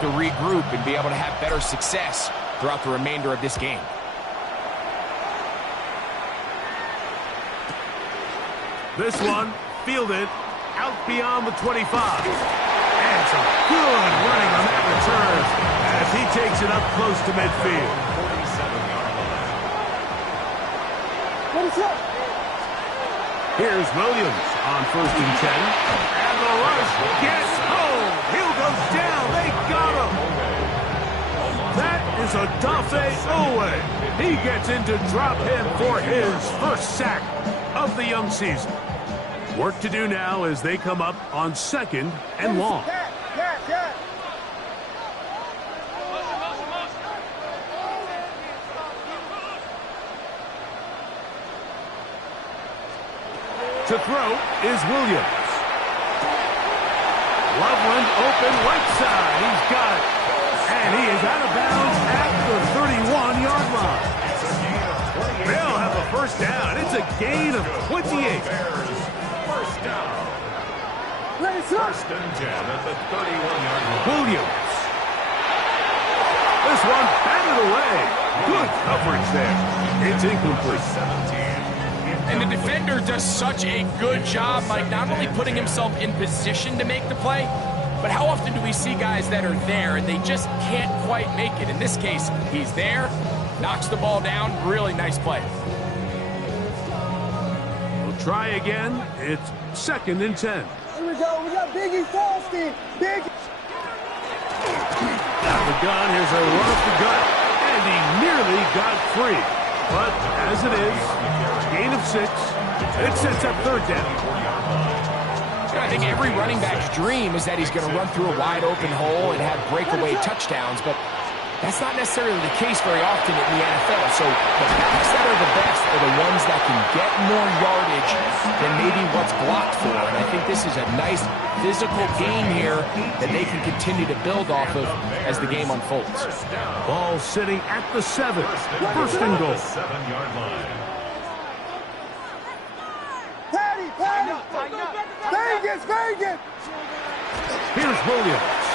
have to regroup and be able to have better success throughout the remainder of this game. This one, fielded out beyond the 25. And some good running on that return as he takes it up close to midfield. Here's Williams on 1st and 10. And the rush gets home. Hill goes down. They got him. That is a Odafe Oweh. He gets in to drop him for his first sack of the young season. Work to do now as they come up on 2nd and long. To throw is Williams. Loveland open right side. He's got it. And he is out of bounds at the 31-yard line. They'll have a first down. It's a gain of 28. First down. First and 10 at the 31-yard line. Williams. This one batted away. Good coverage there. It's incomplete. 17. And the defender does such a good job, Mike, not only putting himself in position to make the play, but how often do we see guys that are there and they just can't quite make it? In this case, he's there, knocks the ball down. Really nice play. We'll try again. It's 2nd and 10. Here we go. We got Biggie Frosty. Biggie. Out of the gun. Here's a run up the gut. And he nearly got free. But as it is, gain of 6. It sets up 3rd down. I think every running back's dream is that he's going to run through a wide open hole and have breakaway touchdowns, but that's not necessarily the case very often in the NFL. So the backs that are the best are the ones that can get more yardage than maybe what's blocked for. And I think this is a nice physical game here that they can continue to build off of as the game unfolds. Ball sitting at the 7. 1st and goal. 7-yard line. Vegas! Here's Williams.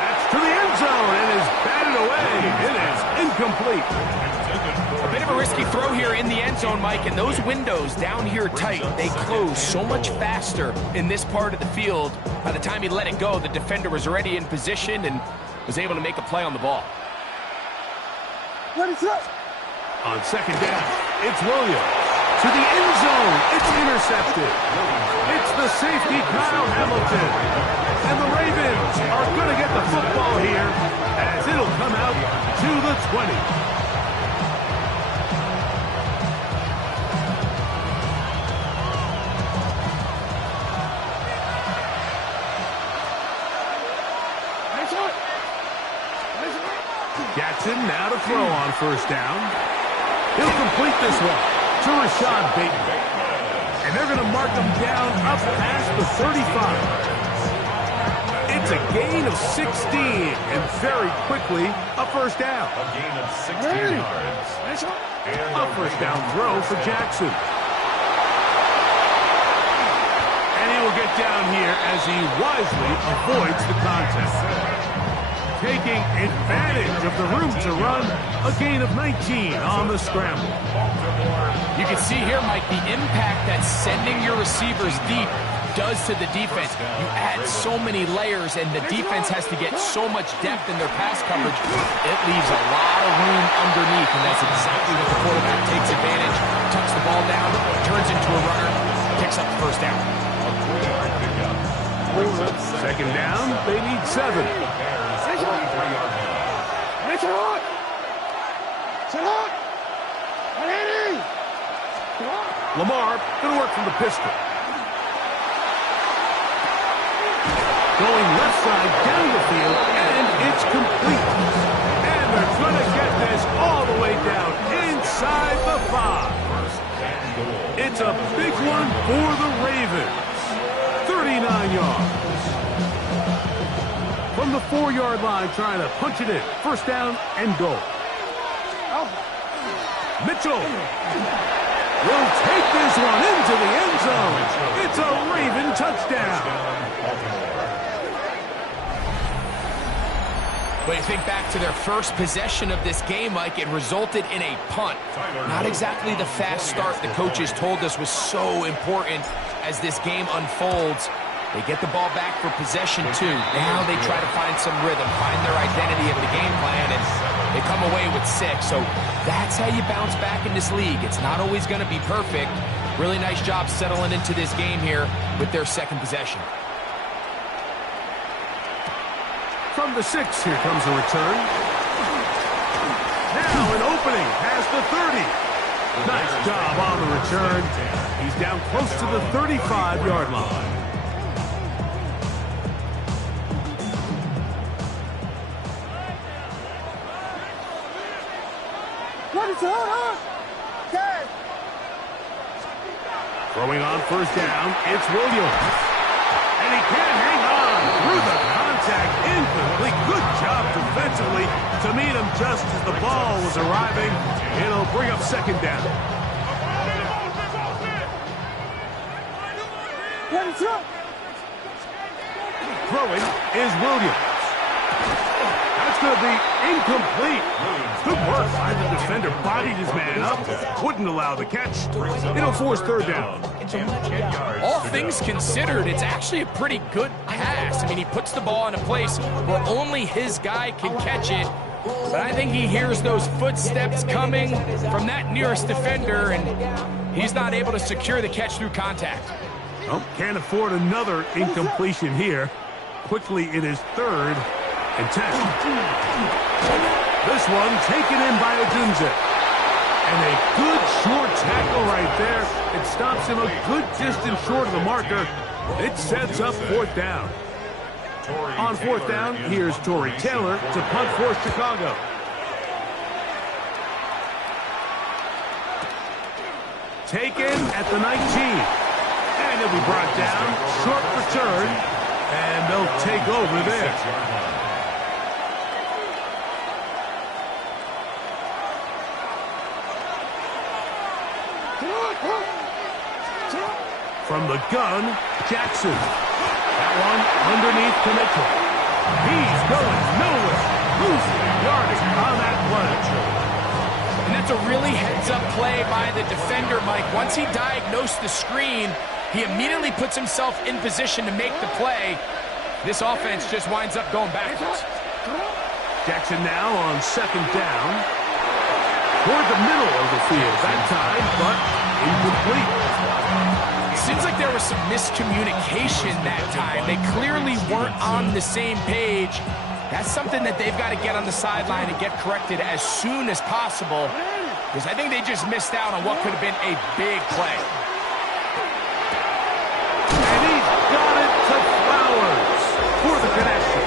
That's to the end zone and is batted away. It is incomplete. A bit of a risky throw here in the end zone, Mike, and those windows down here tight, they close so much faster in this part of the field. By the time he let it go, the defender was already in position and was able to make a play on the ball. What is up? On 2nd down, it's Williams. To the end zone, it's intercepted. It's the safety, Kyle Hamilton. And the Ravens are going to get the football here as it'll come out to the 20. Jackson now to throw on 1st down. He'll complete this one to Rashad Bateman. And they're going to mark him down up past the 35. It's a gain of 16, and very quickly, a 1st down. A gain of 16 yards. A 1st down throw for Jackson. And he will get down here as he wisely avoids the contest. Taking advantage of the room to run, a gain of 19 on the scramble. You can see here, Mike, the impact that sending your receivers deep does to the defense. You add so many layers, and the defense has to get so much depth in their pass coverage. It leaves a lot of room underneath, and that's exactly what the quarterback takes advantage. Tucks the ball down, turns into a runner, picks up the 1st down. A 3-yard pickup. 2nd down, they need 7. Lamar going to work from the pistol. Going left side down the field, and it's complete. And they're going to get this all the way down inside the 5. It's a big one for the Ravens. 39 yards. From the 4-yard line, trying to punch it in. 1st down and goal. Mitchell will take this one into the end zone. It's a Raven touchdown. When you think back to their first possession of this game, Mike, it resulted in a punt. Not exactly the fast start the coaches told us was so important as this game unfolds. They get the ball back for possession two. Now they try to find some rhythm, find their identity of the game plan, and they come away with 6. So that's how you bounce back in this league. It's not always going to be perfect. Really nice job settling into this game here with their second possession. From the 6, here comes a return. Now an opening has the 30. Nice job on the return. He's down close to the 35-yard line. Throwing on first down, it's Williams. And he can't hang on through the contact. Incomplete. Good job defensively to meet him just as the ball was arriving. It'll bring up second down. Throwing is Williams. That's going to be incomplete. Good work by the defender. Bodied his man up. Wouldn't allow the catch. It'll force third down. All things considered, it's actually a pretty good pass. I mean, he puts the ball in a place where only his guy can catch it. But I think he hears those footsteps coming from that nearest defender, and he's not able to secure the catch through contact. Well, can't afford another incompletion here. Quickly, it is 3rd and 10. This one taken in by Odunze. And a good short tackle right there. It stops him a good distance short of the marker. It sets up 4th down. On 4th down, here's Tory Taylor to punt for Chicago. Taken at the 19. And he'll be brought down. Short return. And they'll take over there. From the gun, Jackson. That one underneath to Mitchell. He's going nowhere. Losing yardage on that play. And that's a really heads-up play by the defender, Mike. Once he diagnosed the screen, he immediately puts himself in position to make the play. This offense just winds up going backwards. Jackson now on 2nd down. Toward the middle of the field that time, but incomplete. Seems like there was some miscommunication that time. They clearly weren't on the same page. That's something that they've got to get on the sideline and get corrected as soon as possible, because I think they just missed out on what could have been a big play. And he's got it to Flowers for the connection.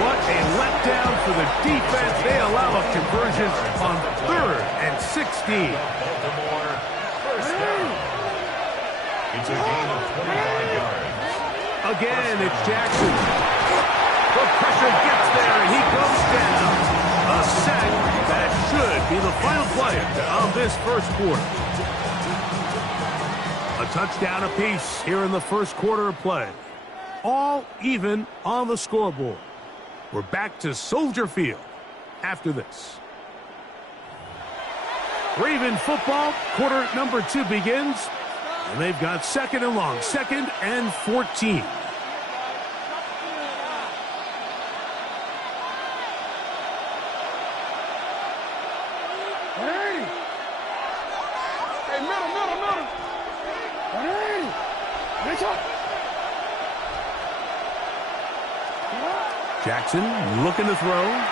What a letdown for the defense. They allow a conversion on 3rd and 16. It's a gain of 25 yards. Again, it's Jackson. The pressure gets there, and he goes down. A sack that should be the final play of this first quarter. A touchdown apiece here in the first quarter of play. All even on the scoreboard. We're back to Soldier Field after this. Raven football, quarter number 2 begins. And they've got 2nd and long, 2nd and 14. Jackson looking to throw.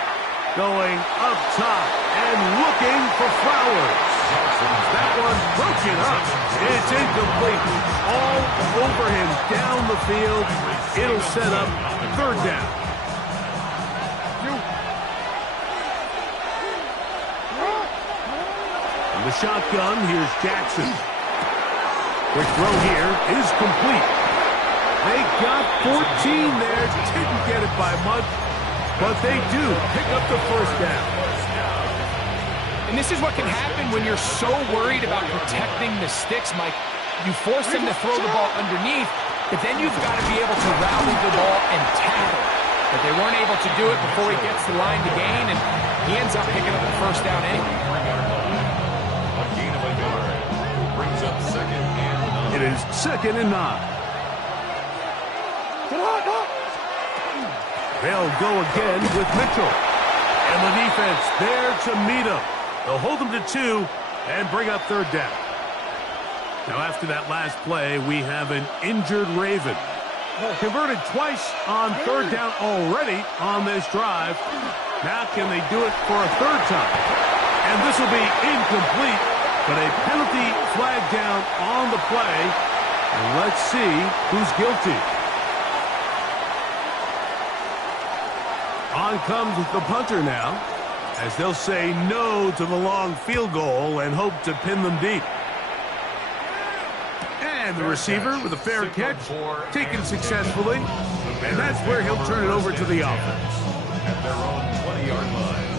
Going up top and looking for Flowers. That one broken up. It's incomplete. All over him down the field. It'll set up 3rd down. In the shotgun, here's Jackson. Quick throw here is complete. They got 14 there. Didn't get it by much, but they do pick up the 1st down. And this is what can happen when you're so worried about protecting the sticks, Mike. You force them to throw the ball underneath, but then you've got to be able to rally the ball and tackle. but they weren't able to do it before he gets the line to gain, and he ends up picking up the first down anyway. A gain of a yard. Brings up 2nd and 9. It is 2nd and 9. They'll go again with Mitchell. And the defense there to meet him. They'll hold them to 2 and bring up 3rd down. Now after that last play, we have an injured Raven. Converted twice on 3rd down already on this drive. Now can they do it for a 3rd time? And this will be incomplete, but a penalty flag down on the play. And let's see who's guilty. On comes the punter now, as they'll say no to the long field goal and hope to pin them deep. And the receiver with a fair catch, taken successfully, and that's where he'll turn it over to the offense. At their own 20-yard line.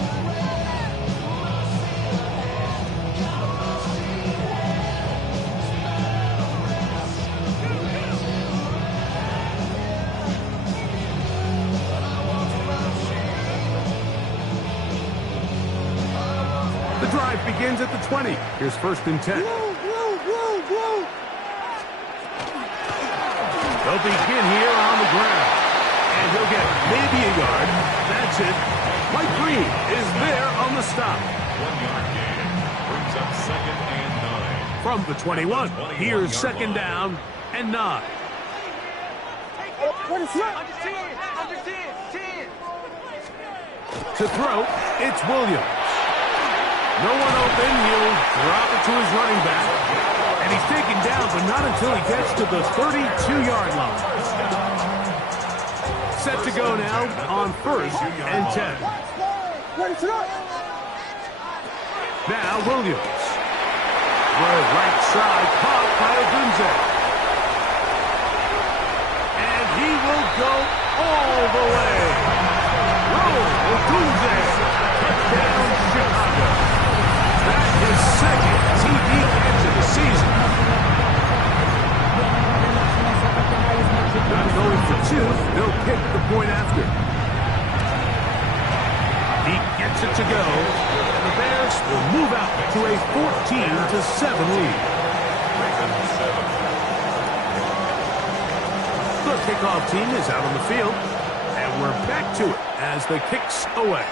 The drive begins at the 20. Here's 1st and 10. They'll begin here on the ground. And he'll get maybe a yard. That's it. Mike Green is there on the stop. 1-yard gain. Brings up 2nd and 9. From the 21, here's 2nd down and 9. To throw, it's Williams. No one open. He'll drop it to his running back. And he's taken down, but not until he gets to the 32-yard line. Set to go now on 1st and 10. Now Williams. The right side caught by Odunze. And he will go all the way. Odunze. Touchdown, Chicago. That is 2nd TD catch of the season. Not going for 2. They'll kick the point after. He gets it to go. And the Bears will move out to a 14-7 lead. The kickoff team is out on the field. And we're back to it as the kick's away.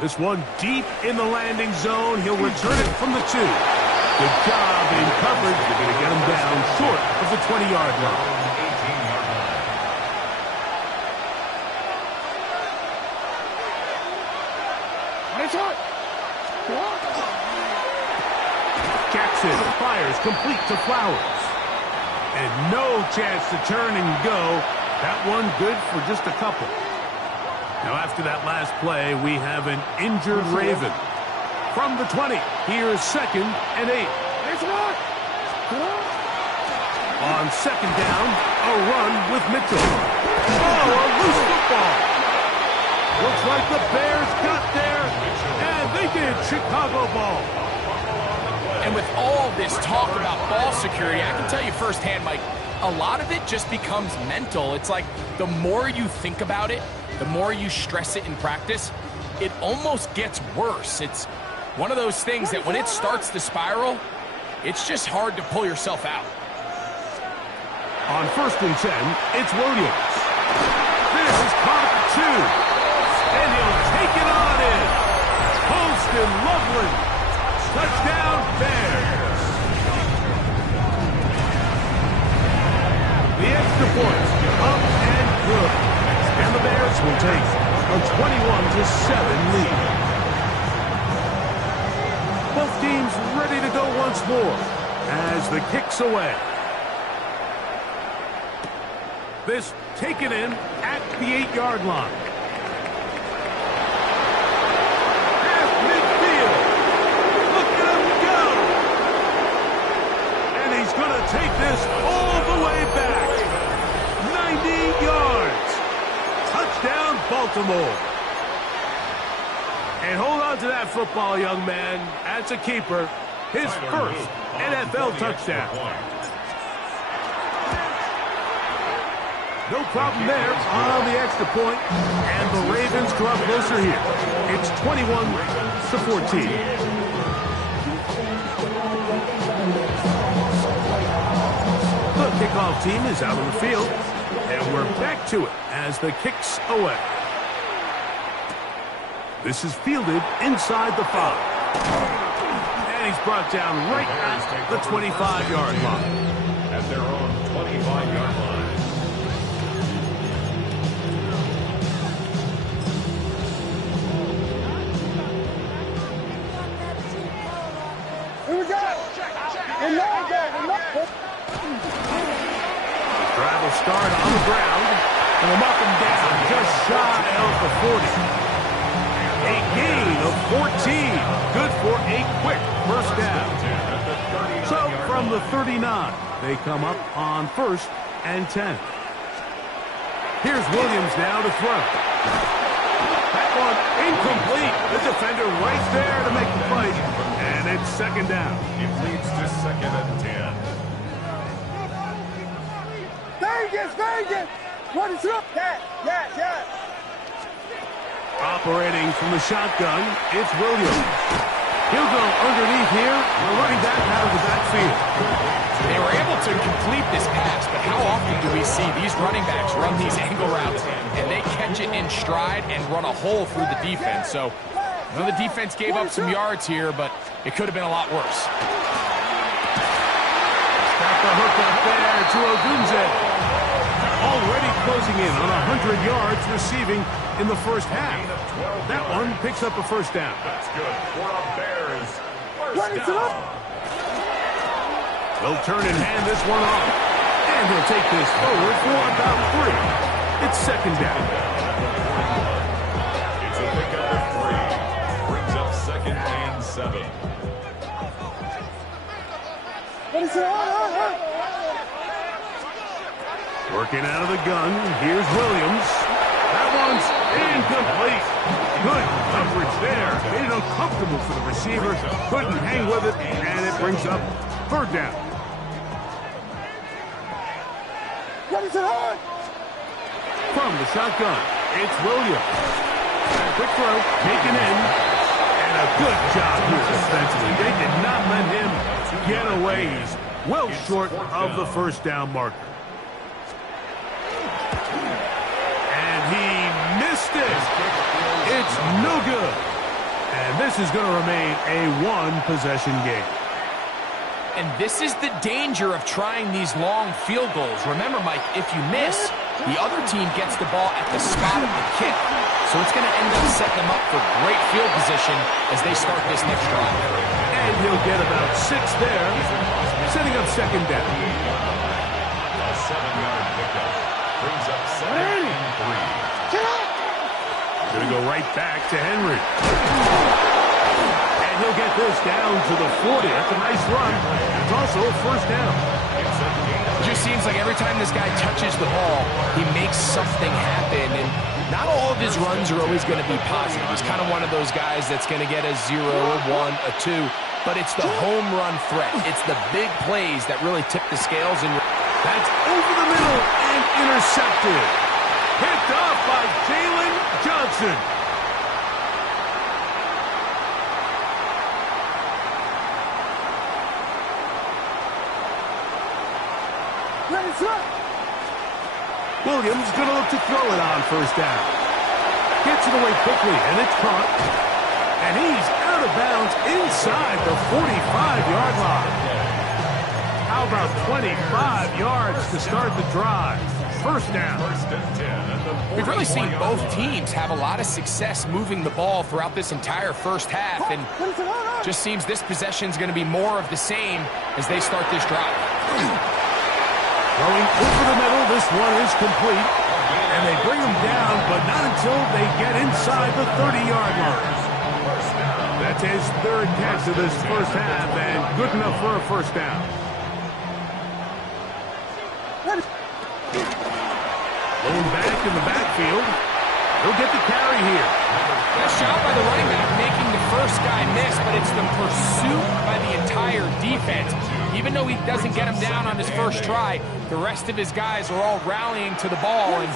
This one deep in the landing zone. He'll return it from the 2. Good job in coverage. They're going to get him down short of the 20-yard line. 18-yard line. Jackson fires complete to Flowers. And no chance to turn and go. That one good for just a couple. Now after that last play, we have an injured Raven. From the 20, here's 2nd and 8. On 2nd down, a run with Mitchell. Oh, a loose football. Looks like the Bears got there, and they did. Chicago ball. And with all this talk about ball security, I can tell you firsthand, Mike, a lot of it just becomes mental. It's like the more you think about it, the more you stress it in practice, it almost gets worse. It's one of those things that when it starts to spiral, it's just hard to pull yourself out. On 1st and 10, it's Williams. This is caught at the 2. And he'll take it on in. Holston Loveland. Touchdown, Bears. The extra points up and good. And the Bears will take a 21-7 lead. Both teams ready to go once more as the kick's away. This taken in at the 8-yard line. Half midfield. Look at him go. And he's going to take this all the way back. 90 yards. Touchdown, Baltimore. And hold on to that football, young man. That's a keeper. His first NFL touchdown. No problem there on the extra point, and the Ravens draw closer here. It's 21-14. The kickoff team is out on the field, and we're back to it as the kick's away. This is fielded inside the 5. And he's brought down right at the 25-yard line. At their own 25-yard line. Here we go. Drive will start on the ground, and I'm up and down just shy of the 40. A gain of 14. Good for a quick first down. So from the 39, they come up on 1st and 10. Here's Williams now to throw. That one incomplete. The defender right there to make the play. And it's 2nd down. It leads to 2nd and 10. Vegas. What is up? Yes. Operating from the shotgun, it's Williams. He'll go underneath here. The running back out of the backfield. They were able to complete this pass, but how often do we see these running backs run these angle routes and they catch it in stride and run a hole through the defense? So, I know the defense gave up some yards here, but it could have been a lot worse. Got the hook up there to Ogunze. Already closing in on 100 yards receiving in the first half. That one picks up a first down. That's good for a Bears first down. They'll turn and hand this one off. And he'll take this forward for about 3. It's 2nd down. It's a pickup of 3. Brings up 2nd and 7. What is it? Working out of the gun, here's Williams. That one's incomplete. Good coverage there. Made it uncomfortable for the receiver. Couldn't hang with it, and it brings up 3rd down. What is it? From the shotgun, it's Williams. Quick throw, taken in. And a good job here defensively. They did not let him get away. He's well short of the first down marker. It's no good. And this is going to remain a 1-possession game. And this is the danger of trying these long field goals. Remember, Mike, if you miss, the other team gets the ball at the spot of the kick. So it's going to end up setting them up for great field position as they start this next drive. And he'll get about 6 there, setting up 2nd down. A 7-yard pickup brings up 2nd and 3. Going to go right back to Henry. And he'll get this down to the 40. That's a nice run. It's also a first down. It just seems like every time this guy touches the ball, he makes something happen. And not all of his runs are always going to be positive. He's kind of one of those guys that's going to get a 0, a 1, a 2. But it's the home run threat. It's the big plays that really tip the scales. And that's over the middle and intercepted. Picked off by Jalen Johnson. Williams going to look to throw it on first down. Gets it away quickly, and it's caught. And he's out of bounds inside the 45-yard line. How about 25 yards to start the drive? First down. We've really seen both teams have a lot of success moving the ball throughout this entire first half, and just seems this possession is going to be more of the same as they start this drive. Going over the middle, this one is complete, and they bring him down, but not until they get inside the 30-yard line. That's his 3rd catch of this first half, and good enough for a first down. Going back in the backfield, He'll get the carry here. Nice job by the running back making the first guy miss, but it's the pursuit by the entire defense. Even though he doesn't get him down on his first try, the rest of his guys are all rallying to the ball, and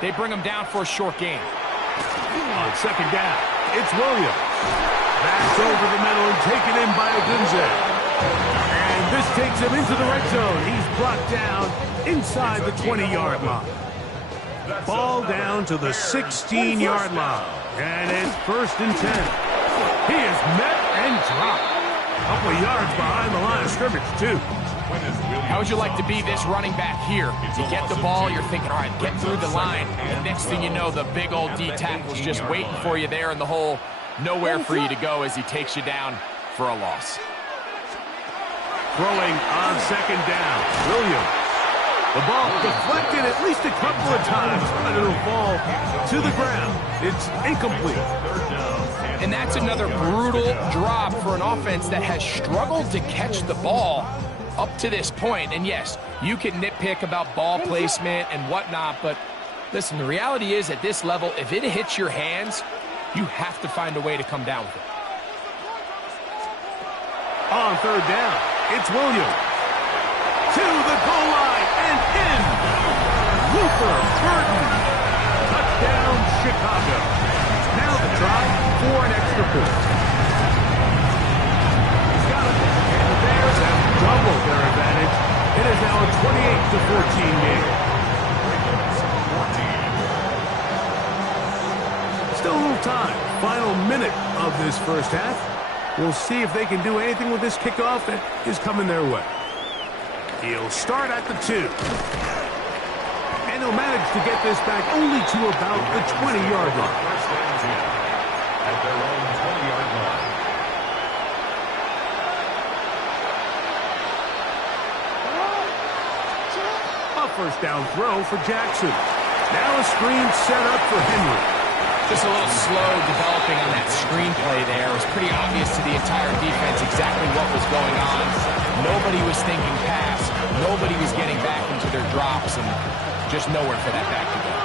they bring him down for a short gain. On second down, it's Williams. Backs over the middle and taken in by Odunze. And this takes him into the red zone. He's brought down inside the 20-yard line. Ball down to the 16-yard line. And it's 1st and 10. He is met and dropped. A couple of yards behind the line of scrimmage, too. How would you like to be this running back here? You get the ball, you're thinking, all right, get through the line. And next thing you know, the big old D tackle's just waiting for you there in the hole. Nowhere for you to go as he takes you down for a loss. Throwing on second down, Williams. The ball deflected at least a couple of times, but it'll fall to the ground. It's incomplete. And that's another brutal drop for an offense that has struggled to catch the ball up to this point. And yes, you can nitpick about ball placement and whatnot, but listen, the reality is at this level, if it hits your hands, you have to find a way to come down with it. On third down, it's Williams. To the goal line and in. Luther Burden. Touchdown, Chicago. Now the try for an extra point. He's got it. And the Bears have doubled their advantage. It is now a 28-14 game. Still a little time. Final minute of this first half. We'll see if they can do anything with this kickoff that is coming their way. He'll start at the 2. And he'll manage to get this back only to about the 20-yard line. At their own 20-yard line. A first down throw for Jackson. Now a screen set up for Henry. Just a little slow developing on that screenplay there. It was pretty obvious to the entire defense exactly what was going on. Nobody was thinking pass. Nobody was getting back into their drops, and just nowhere for that back to go.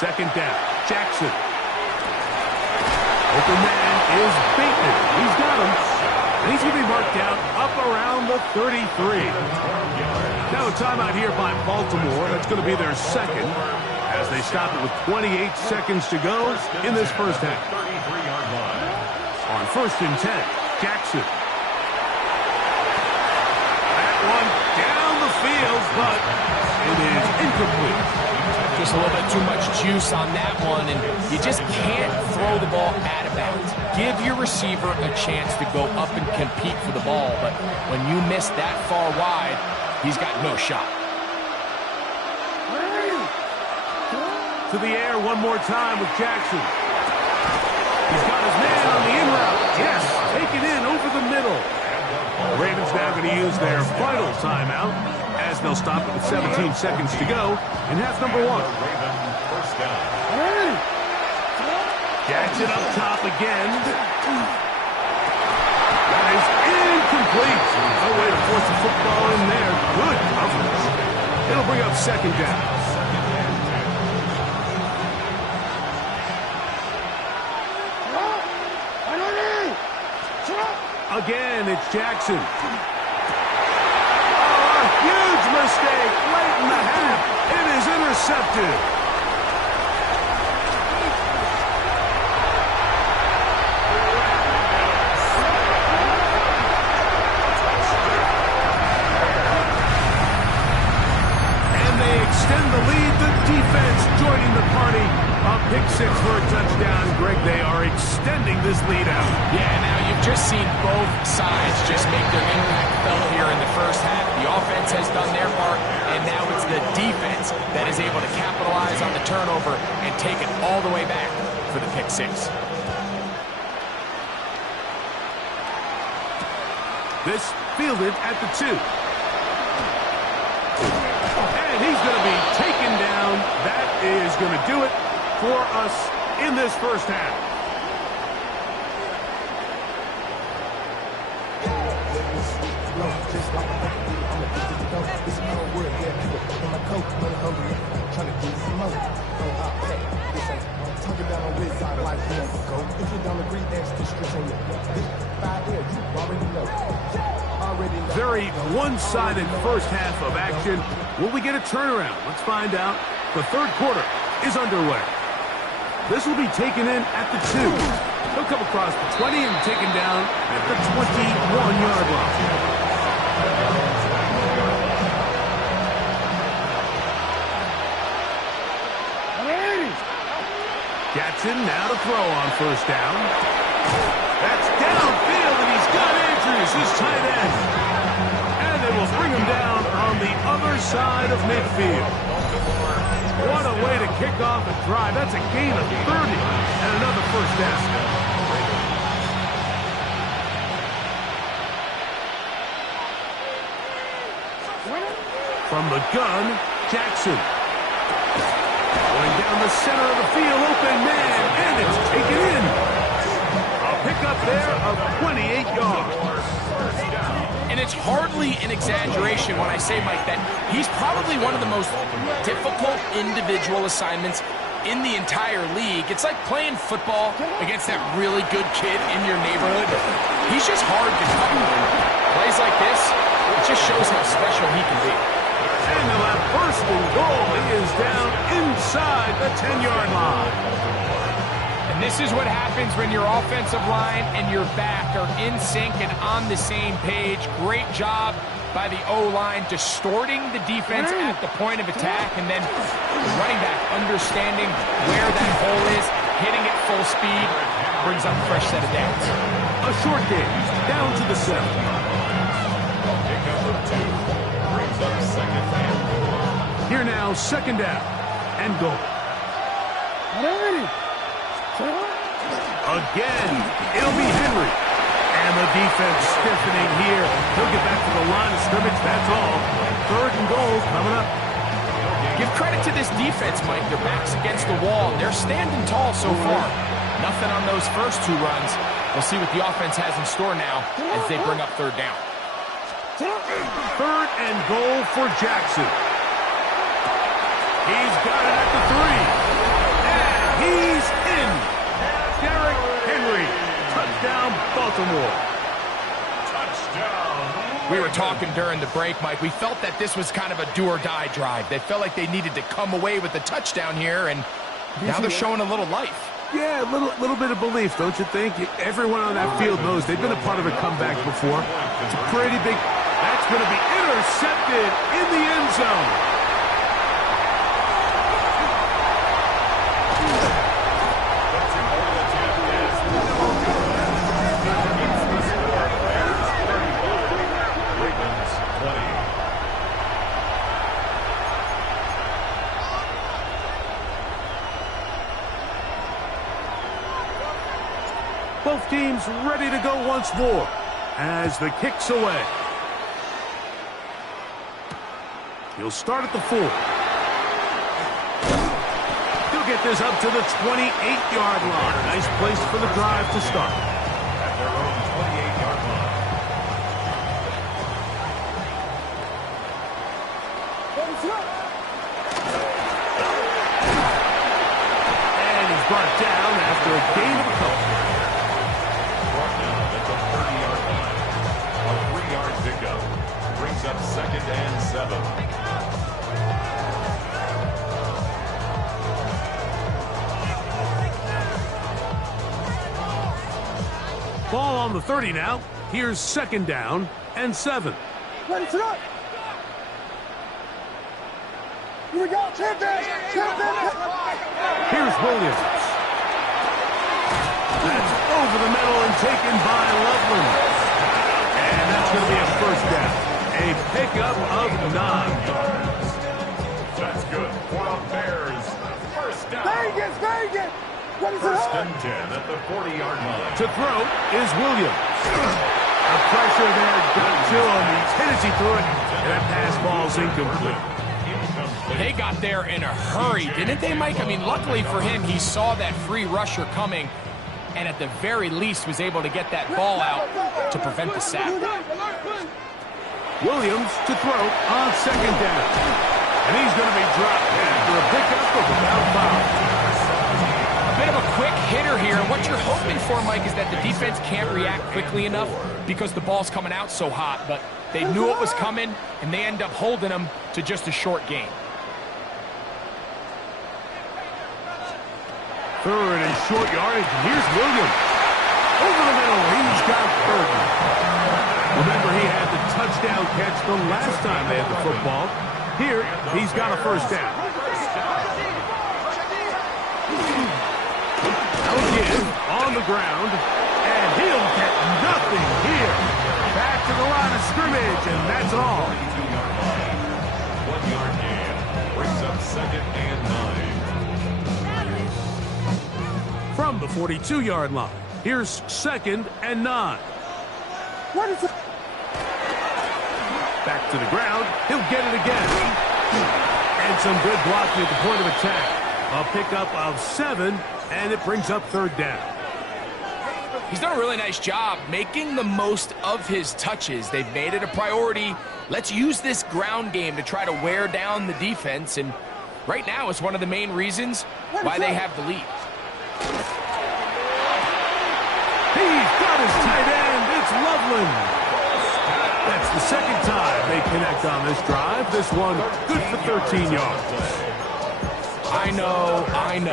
Second down, Jackson. Open man is Bateman. He's got him. And he's going to be marked down up around the 33. Now a timeout here by Baltimore. That's going to be their second as they stop it with 28 seconds to go in this first half. On 1st and 10, Jackson. That one down the field, but it is incomplete. Just a little bit too much juice on that one, and you just can't throw the ball out of bounds. Give your receiver a chance to go up and compete for the ball, but when you miss that far wide, he's got no shot. To the air one more time with Jackson. He's got his man on the in route. Yes, taken in over the middle. The Ravens now going to use their final timeout as they'll stop it with 17 seconds to go in half number 1. Jackson up top again. That is incomplete. No way to force the football in there. Good coverage. It'll bring up second down. Again, it's Jackson. Oh, a huge mistake late in the half. It is intercepted. And they extend the lead. The defense joining the party. A pick 6 for a touchdown. Greg, they are extending this lead out. Yeah, now you've just seen both sides just make their impact felt here in the first half. The offense has done their part, and now it's the defense that is able to capitalize on the turnover and take it all the way back for the pick 6. This fielded at the 2. And he's going to be taken down. That is going to do it for us in this first half. It's all wood, yeah. In my coat, money hungry. Trying to get some money. This ain't talking down on whiz side like this. Go. If you don't agree, ask the streets on your this 5 there. You already know. Very one-sided first half of action. Will we get a turnaround? Let's find out. The third quarter is underway. This will be taken in at the 2. He'll come across the 20 and taken down at the 21-yard line. Jackson now to throw on first down. That's downfield, and he's got Andrews, his tight end. And they will bring him down on the other side of midfield. What a way to kick off a drive. That's a gain of 30 and another first down. From the gun, Jackson. Going down the center of the field, open man, and it's taken in. A pickup there of 28 yards. And it's hardly an exaggeration when I say, Mike, that he's probably one of the most difficult individual assignments in the entire league. It's like playing football against that really good kid in your neighborhood. He's just hard to cover. Plays like this, it just shows how special he can be. And the first and goal is down inside the 10-yard line. And this is what happens when your offensive line and your back are in sync and on the same page. Great job by the O-line distorting the defense at the point of attack, and then the running back understanding where that hole is, hitting it full speed, brings up a fresh set of downs. A short game, down to the 7. Pickup of 2 brings up second down. Here now, second down and goal. Again, it'll be Henry. And the defense stiffening here. He'll get back to the line of scrimmage, that's all. Third and goal coming up. Give credit to this defense, Mike. Their back's against the wall. They're standing tall so far. Nothing on those first 2 runs. We'll see what the offense has in store now as they bring up third down. Third and goal for Jackson. He's got it at the 3. And he's in. Derrick Henry. Touchdown, Baltimore. Touchdown. We were talking during the break, Mike. We felt that this was kind of a do-or-die drive. They felt like they needed to come away with the touchdown here, and now they're showing a little life. Yeah, a little bit of belief, don't you think? Everyone on that field knows they've been a part of a comeback before. It's a pretty big... That's going to be intercepted in the end zone. Both teams ready to go once more as the kick's away. He'll start at the 4. He'll get this up to the 28-yard line. A nice place for the drive to start. At their own 28-yard line. And he's brought down after a gain of a couple. Brought down at the 30-yard line. A 3-yard pickup brings up second and 7. Ball on the 30 now. Here's second down and 7. Ready, sit up. Here we go. Champion. Here's Williams. That's over the middle and taken by Loveland. And that's going to be a first down. A pickup of 9. That's good for the Bears. First down. Vegas. What is First it? and 10 at the 40-yard line. To throw is Williams. The pressure there got to him. He's hit as he threw it. And that pass ball's incomplete. They got there in a hurry, didn't they, Mike? I mean, luckily for him, he saw that free rusher coming and at the very least was able to get that ball out to prevent the sack. Williams to throw on second down. And he's going to be dropped after a pickup of about 5. A bit of a quick hitter here, and what you're hoping for, Mike, is that the defense can't react quickly enough because the ball's coming out so hot, but they knew it was coming, and they end up holding them to just a short gain. Third and short yardage, and here's Williams. Over the middle, he's got Burton. Remember, he had the touchdown catch the last time they had the football. Here, he's got a first down. Again, on the ground, and he'll get nothing here. Back to the line of scrimmage, and that's all. 1-yard gain brings up second and 9. From the 42-yard line, here's second and 9. What is it? Back to the ground, he'll get it again. And some good blocking at the point of attack. A pickup of 7, and it brings up third down. He's done a really nice job making the most of his touches. They've made it a priority. Let's use this ground game to try to wear down the defense, and right now it's one of the main reasons why they have the lead. He's got his tight end. It's Loveland. That's the second time they connect on this drive. This one good for 13 yards. I know, I'm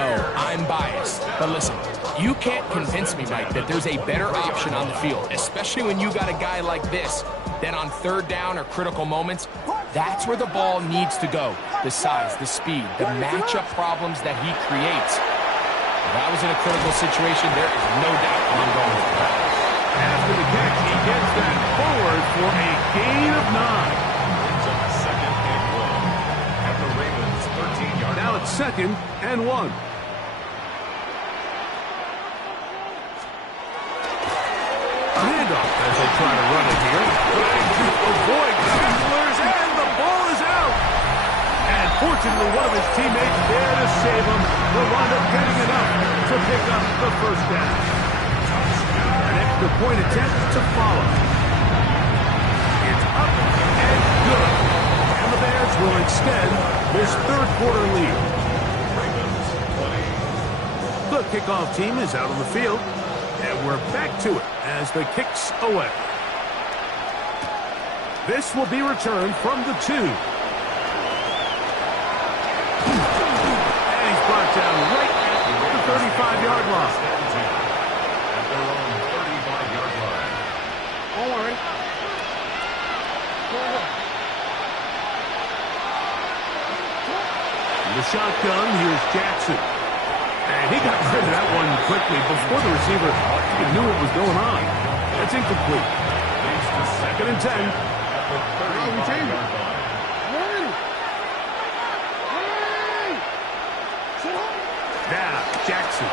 biased. But listen, you can't convince me, Mike, that there's a better option on the field, especially when you got a guy like this, than on third down or critical moments. That's where the ball needs to go. The size, the speed, the matchup problems that he creates. If I was in a critical situation, there is no doubt I'm going with that. After the catch, he gets that forward for a gain of 9. Second and 1 at the Ravens' 13-yard line. Now it's second and 1. A handoff as they try to run it here. Trying to avoid tacklers, and the ball is out. And fortunately, one of his teammates there to save him will wind up getting enough to pick up the first down. An extra point attempt to follow. It's up and good. And the Bears will extend this third quarter lead. The kickoff team is out on the field, and we're back to it as the kick's away. This will be returned from the 2. And he's brought down right at the 35-yard line. At their own 35-yard line. Don't worry. The shotgun, here's Jackson. And he got rid of that one quickly before the receiver even knew what was going on. That's incomplete. Second and 10. At the 35-yard line. Now, Jackson.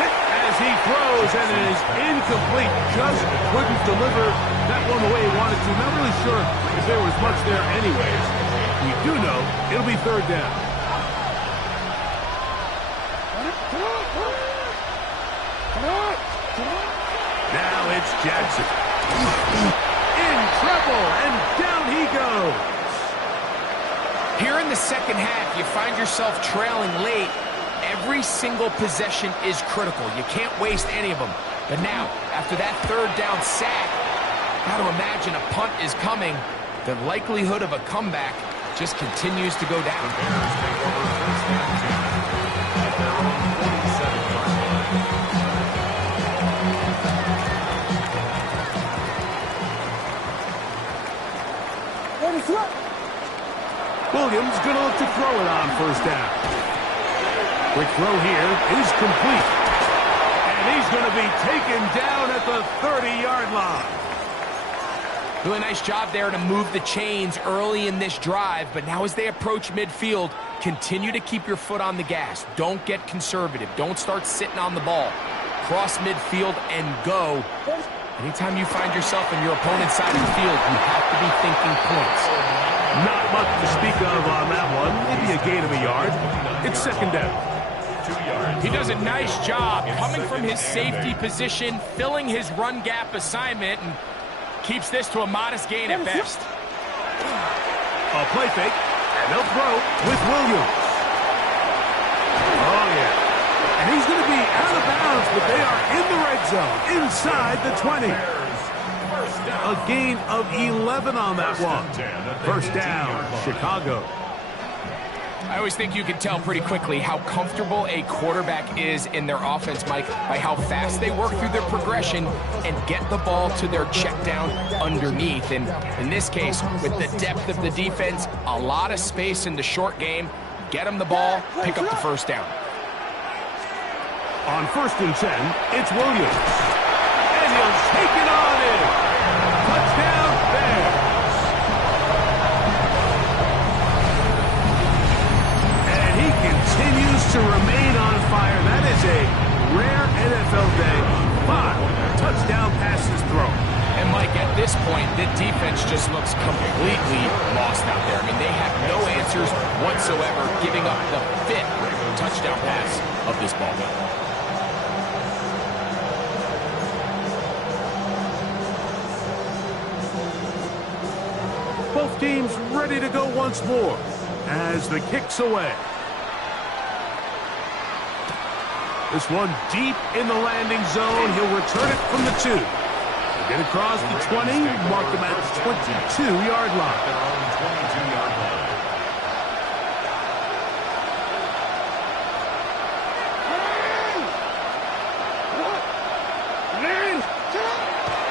Hit as he throws, and it is incomplete. Just couldn't deliver that one the way he wanted to. Not really sure if there was much there anyways. We do know it'll be third down. Now it's Jackson. In trouble, and down he goes. Here in the second half, you find yourself trailing late. Every single possession is critical. You can't waste any of them. But now, after that third down sack, got to imagine a punt is coming. The likelihood of a comeback just continues to go down. Bears take over first and 10 at their own 47-yard line. Williams going to look to throw it on first down. Quick throw here is complete. And he's going to be taken down at the 30-yard line. Really nice job there to move the chains early in this drive, but now as they approach midfield, continue to keep your foot on the gas. Don't get conservative. Don't start sitting on the ball. Cross midfield and go. Anytime you find yourself in your opponent's side of the field, you have to be thinking points. Not much to speak of on that one. Maybe a gain of a yard. It's second down. 2 yards. He does a nice job coming from his safety position, filling his run gap assignment, and Keeps this to a modest gain at best. A play fake, and they'll throw with Williams. Oh, yeah. And he's going to be out of bounds, but they are in the red zone, inside the 20. A gain of 11 on that one. First down, Chicago. I always think you can tell pretty quickly how comfortable a quarterback is in their offense, Mike, by how fast they work through their progression and get the ball to their check down underneath. And in this case, with the depth of the defense, a lot of space in the short game, get them the ball, pick up the first down. On 1st and 10, it's Williams. And he'll take it on in. Touchdown, Bears. And he continues to remain on fire. That is a rare NFL day. 5 touchdown passes thrown. And, Mike, at this point, the defense just looks completely lost out there. I mean, they have no answers whatsoever, giving up the 5th touchdown pass of this ball game. Both teams ready to go once more as the kick's away. This one deep in the landing zone. He'll return it from the 2. He'll get across the 20, mark him at the 22-yard line.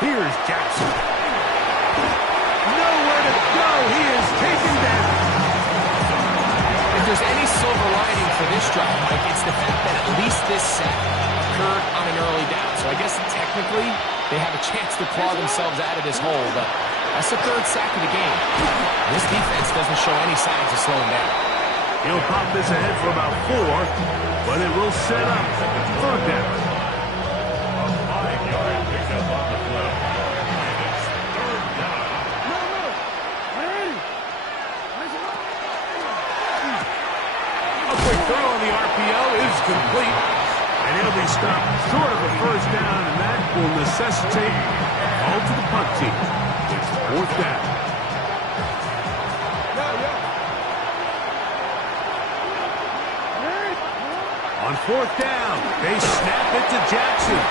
Here's Jackson. Nowhere to go. He is taken down. If there's any silver lining for this drive, Mike, it's the fact that at least this sack occurred on an early down. So I guess technically they have a chance to claw themselves out of this hole, but that's the 3rd sack of the game. This defense doesn't show any signs of slowing down. He'll pop this ahead for about 4, but it will set up 3rd down. A 5-yard pickup on the play. And it's 3rd down. A quick throw on the RPO is complete. And he'll be stopped short of a first down, and that will necessitate a call to the punt team. It's 4th down. On 4th down, they snap it to Jackson.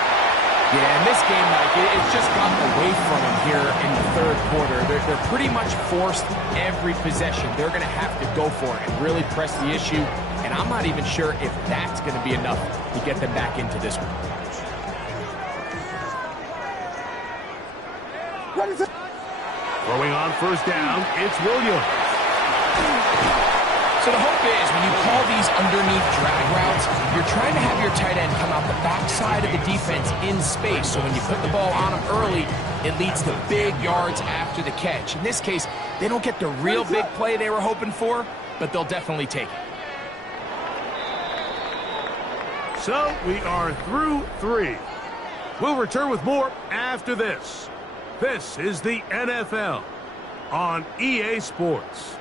Yeah, in this game, Mike, it's just gotten away from him here in the 3rd quarter. They're pretty much forced every possession. They're going to have to go for it and really press the issue. And I'm not even sure if that's going to be enough to get them back into this one. Throwing on 1st down, it's Williams. So the hope is when you call these underneath drag routes, you're trying to have your tight end come out the backside of the defense in space. So when you put the ball on them early, it leads to big yards after the catch. In this case, they don't get the real big play they were hoping for, but they'll definitely take it. So we are through 3. We'll return with more after this. This is the NFL on EA Sports.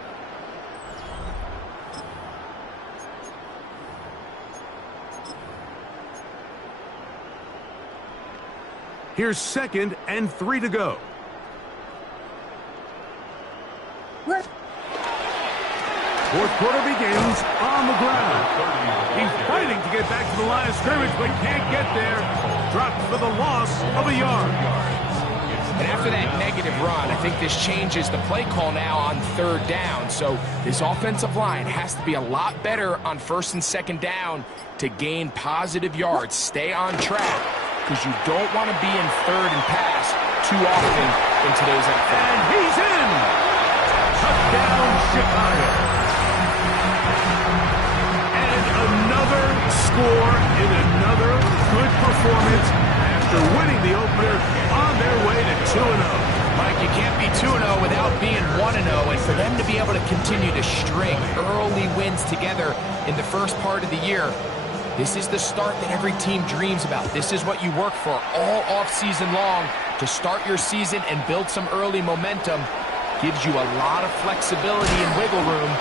Here's 2nd and 3 to go. Fourth quarter begins on the ground. He's fighting to get back to the line of scrimmage, but can't get there. Dropped for the loss of a yard. And after that negative run, I think this changes the play call now on 3rd down. So this offensive line has to be a lot better on 1st and 2nd down to gain positive yards. Stay on track, because you don't want to be in 3rd and pass too often in today's NFL. And he's in! Touchdown, Chicago. And another score in another good performance after winning the opener on their way to 2-0. Mike, you can't be 2-0 without being 1-0, and for them to be able to continue to string early wins together in the first part of the year, this is the start that every team dreams about. This is what you work for all offseason long, to start your season and build some early momentum. Gives you a lot of flexibility and wiggle room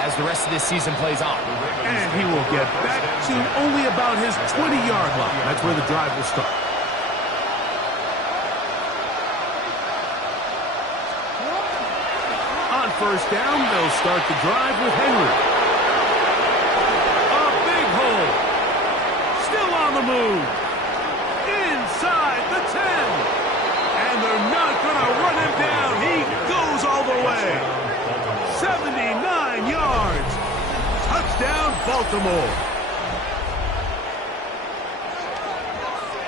as the rest of this season plays on. And he will get back to only about his 20-yard line. That's where the drive will start. first down. They'll start the drive with Henry. A big hole. Still on the move. Inside the 10. And they're not going to run him down. He goes all the way. 79 yards. Touchdown, Baltimore.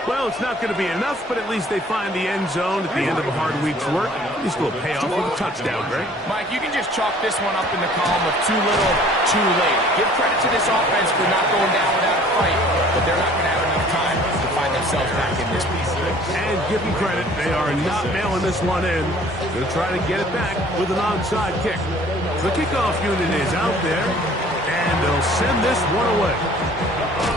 Well, it's not going to be enough, but at least they find the end zone at the end of a hard week's work. At least it'll pay off with a touchdown, Greg. Mike, you can just chalk this one up in the column of too little, too late. Give credit to this offense for not going down without a fight, but they're not going to have enough time to find themselves back in this piece. And give them credit, they are not mailing this one in. They'll try to get it back with an onside kick. The kickoff unit is out there, and they'll send this one away.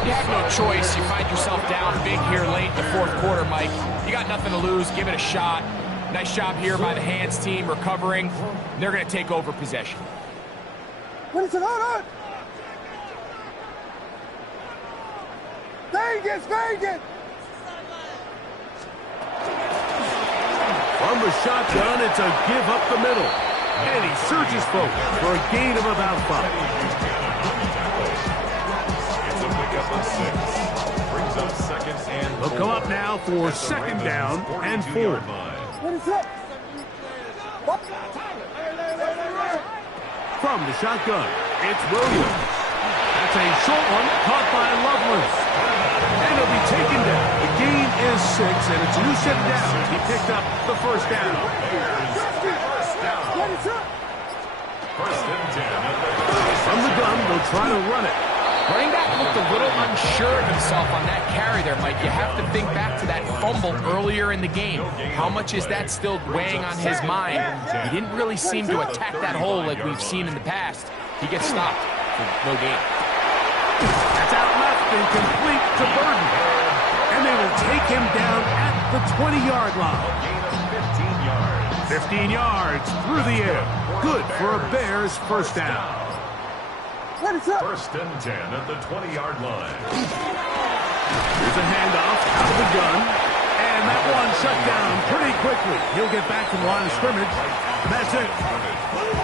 You have no choice. You find yourself down big here late in the fourth quarter, Mike. You got nothing to lose. Give it a shot. Nice job here by the hands team recovering. They're going to take over possession. What is it? Hold on! Vegas! Vegas! From the shotgun, it's a give up the middle. And he surges forward for a gain of about 5. Brings up second and They'll come up now for second down and 4. What is up? From the shotgun, it's Williams. That's a short one caught by Loveland. And he'll be taken down. The gain is 6, and it's a new set of downs. He picked up the first down. What is up? First and 10. From the gun, they'll try to run it. Running back looked a little unsure of himself on that carry there, Mike. You have to think back to that fumble earlier in the game. How much is that still weighing on his mind? He didn't really seem to attack that hole like we've seen in the past. He gets stopped for no gain. That's out left and complete to Burden. And they will take him down at the 20-yard line. Gain of 15 yards. 15 yards through the air. Good for a Bears first down. What is up? First and 10 at the 20-yard line. Here's a handoff out of the gun. And that one shut down pretty quickly. He'll get back to the line of scrimmage. That's it.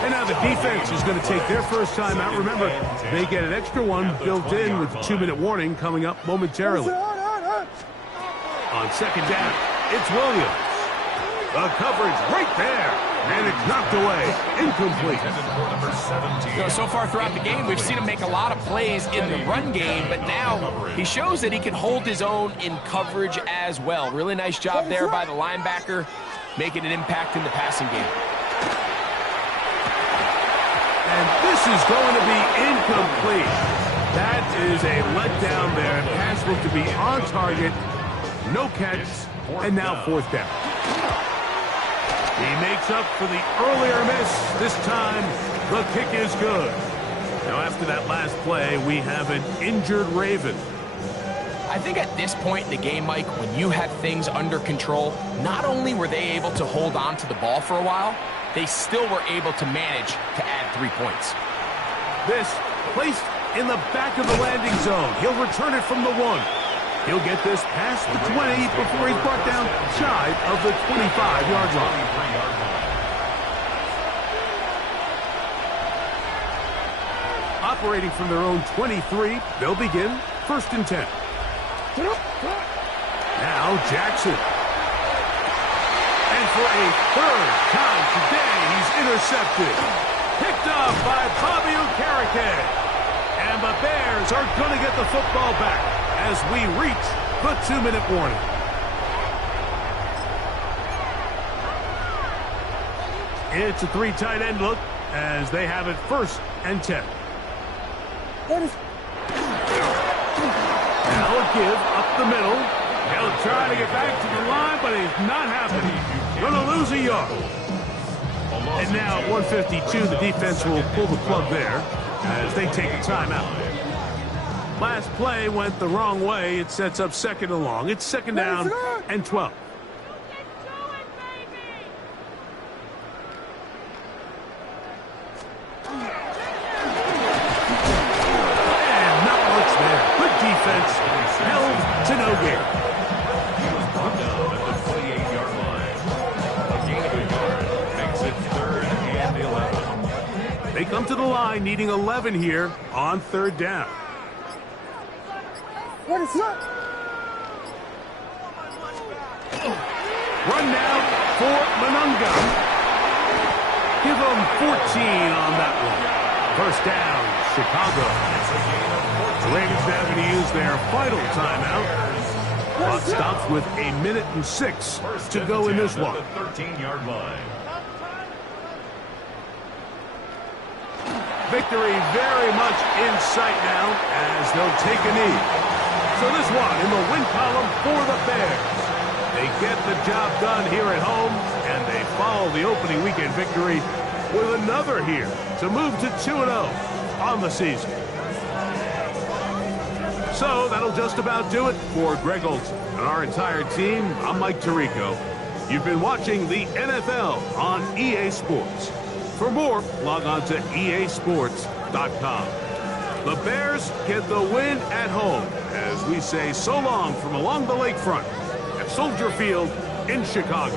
And now the defense is going to take their first time out. Remember, they get an extra one built in with the 2-minute warning coming up momentarily. On second down, it's Williams. The coverage right there. And it's knocked away. Incomplete. Number 17. So far throughout the game, we've seen him make a lot of plays in the run game, but now he shows that he can hold his own in coverage as well. Really nice job there by the linebacker, making an impact in the passing game. And this is going to be incomplete. That is a letdown there. Pass looked to be on target. No catch. And now fourth down. He makes up for the earlier miss. This time, the kick is good. Now, after that last play, we have an injured Raven. I think at this point in the game, Mike, when you have things under control, not only were they able to hold on to the ball for a while, they still were able to manage to add 3 points. This placed in the back of the landing zone. He'll return it from the 1. He'll get this past the 20 before he's brought down shy of the 25-yard line. Operating from their own 23, they'll begin first and 10. Now Jackson. And for a third time today, he's intercepted. Picked off by Bobby Okereke. And the Bears are going to get the football back as we reach the 2-minute warning. It's a 3 tight end look as they have it first and 10. Now a give up the middle. He'll try to get back to the line, but he's not happening. Going to lose a yard. And now at 152, the defense will pull the plug there as they take a timeout. Last play went the wrong way. It sets up second and long. It's second down and 12. And not much there. Good defense. Held to no gain. He was brought down at the 28-yard line. A gain of a yard makes it 3rd and 11. They come to the line needing 11 here on third down. Ready, set. Run now for Mononga. Give them 14 on that one. First down, Chicago. The Ravens now going to use their final timeout. Clock stops with 1:06 to go in this one. 13-yard line. Victory very much in sight now as they'll take a knee. So this one in the win column for the Bears. They get the job done here at home, and they follow the opening weekend victory with another here to move to 2-0 on the season. So that'll just about do it for Greg Olsen and our entire team. I'm Mike Tirico. You've been watching the NFL on EA Sports. For more, log on to easports.com. The Bears get the win at home as we say so long from along the lakefront at Soldier Field in Chicago.